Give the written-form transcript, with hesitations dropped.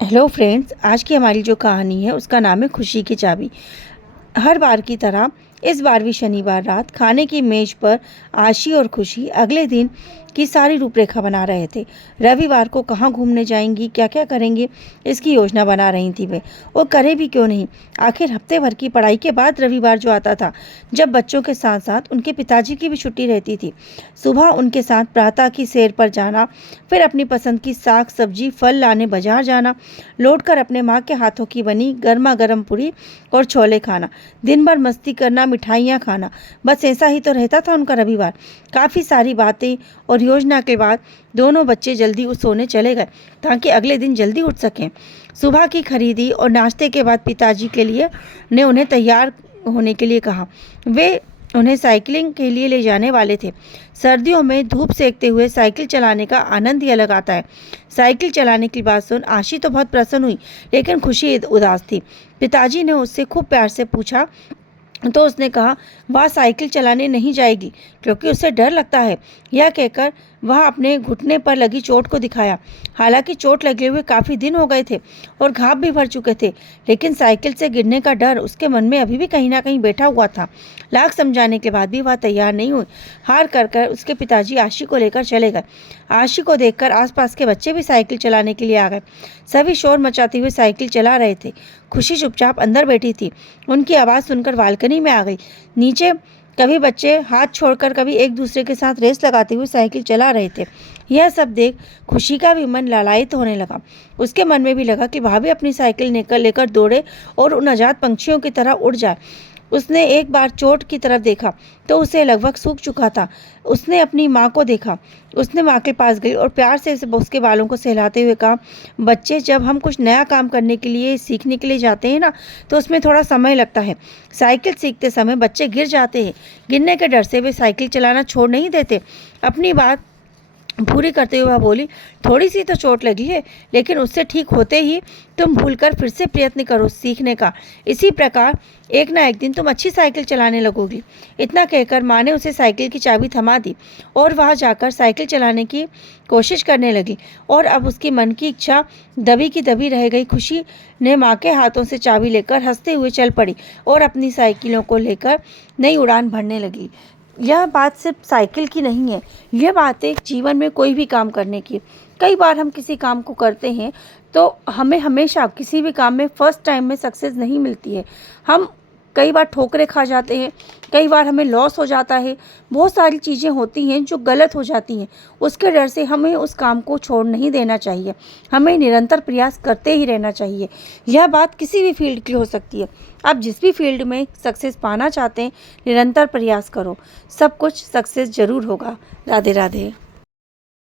Hello friends, आज की हमारी जो कहानी है उसका नाम है खुशी की चाबी। हर बार की तरह इस बार भी शनिवार रात खाने की मेज पर आशी और खुशी अगले दिन की सारी रूपरेखा बना रहे थे। रविवार को कहाँ घूमने जाएंगी, क्या क्या करेंगे, इसकी योजना बना रही थी वे। और करे भी क्यों नहीं, आखिर हफ्ते भर की पढ़ाई के बाद रविवार जो आता था, जब बच्चों के साथ साथ उनके पिताजी की भी छुट्टी रहती थी। सुबह उनके साथ प्रातः की सैर पर जाना, फिर अपनी पसंद की साग सब्जी फल लाने बाजार जाना, लौटकर अपने माँ के हाथों की बनी गर्मा गर्म पूरी और छोले खाना, दिन भर मस्ती करना, मिठाइयाँ खाना। बस ऐसा ही तो रहता था उनका रविवार। काफ़ी सारी बातें और योजना के बाद दोनों बच्चे जल्दी सोने चले गए ताकि अगले दिन जल्दी उठ सकें। सुबह की खरीदी और नाश्ते के बाद पिताजी के लिए ने उन्हें तैयार होने के लिए कहा। वे उन्हें साइकिलिंग के लिए ले जाने वाले थे। सर्दियों में धूप सेकते हुए साइकिल चलाने का आनंद ही अलग आता है। साइकिल चलाने की बात सुन आशी तो बहुत प्रसन्न हुई, लेकिन खुशी उदास थी। पिताजी ने उससे खूब प्यार से पूछा तो उसने कहा वह साइकिल चलाने नहीं जाएगी क्योंकि उसे डर लगता है। यह कहकर वह अपने घुटने पर लगी चोट को दिखाया। हालांकि चोट लगे हुए काफ़ी दिन हो गए थे और घाव भी भर चुके थे, लेकिन साइकिल से गिरने का डर उसके मन में अभी भी कहीं ना कहीं बैठा हुआ था। लाख समझाने के बाद भी वह तैयार नहीं हुई। हार कर उसके पिताजी आशी को लेकर चले गए। आशी को देखकर आसपास के बच्चे भी साइकिल चलाने के लिए आ गए। सभी शोर मचाते हुए साइकिल चला रहे थे। खुशी चुपचाप अंदर बैठी थी। उनकी आवाज़ सुनकर बालकनी में आ गई। नीचे कभी बच्चे हाथ छोड़कर कभी एक दूसरे के साथ रेस लगाते हुए साइकिल चला रहे थे। यह सब देख खुशी का भी मन लालायित होने लगा। उसके मन में भी लगा कि वह भी अपनी साइकिल लेकर दौड़े और उन आज़ाद पंछियों की तरह उड़ जाए। उसने एक बार चोट की तरफ देखा तो उसे लगभग सूख चुका था। उसने अपनी माँ को देखा। उसने माँ के पास गई और प्यार से उसके बालों को सहलाते हुए कहा, बच्चे, जब हम कुछ नया काम करने के लिए सीखने के लिए जाते हैं ना, तो उसमें थोड़ा समय लगता है। साइकिल सीखते समय बच्चे गिर जाते हैं। गिरने के डर से वे साइकिल चलाना छोड़ नहीं देते। अपनी बात पूरी करते हुए वह बोली, थोड़ी सी तो चोट लगी है, लेकिन उससे ठीक होते ही तुम भूलकर फिर से प्रयत्न करो सीखने का। इसी प्रकार एक ना एक दिन तुम अच्छी साइकिल चलाने लगोगी। इतना कहकर माँ ने उसे साइकिल की चाबी थमा दी और वह जाकर साइकिल चलाने की कोशिश करने लगी। और अब उसकी मन की इच्छा दबी की दबी रह गई। खुशी ने माँ के हाथों से चाबी लेकर हंसते हुए चल पड़ी और अपनी साइकिलों को लेकर नई उड़ान भरने लगी। यह बात सिर्फ साइकिल की नहीं है, यह बात है जीवन में कोई भी काम करने की। कई बार हम किसी काम को करते हैं तो हमें हमेशा किसी भी काम में फर्स्ट टाइम में सक्सेस नहीं मिलती है। हम कई बार ठोकरें खा जाते हैं, कई बार हमें लॉस हो जाता है, बहुत सारी चीज़ें होती हैं जो गलत हो जाती हैं। उसके डर से हमें उस काम को छोड़ नहीं देना चाहिए। हमें निरंतर प्रयास करते ही रहना चाहिए। यह बात किसी भी फील्ड की हो सकती है। आप जिस भी फील्ड में सक्सेस पाना चाहते हैं, निरंतर प्रयास करो, सब कुछ सक्सेस जरूर होगा। राधे राधे।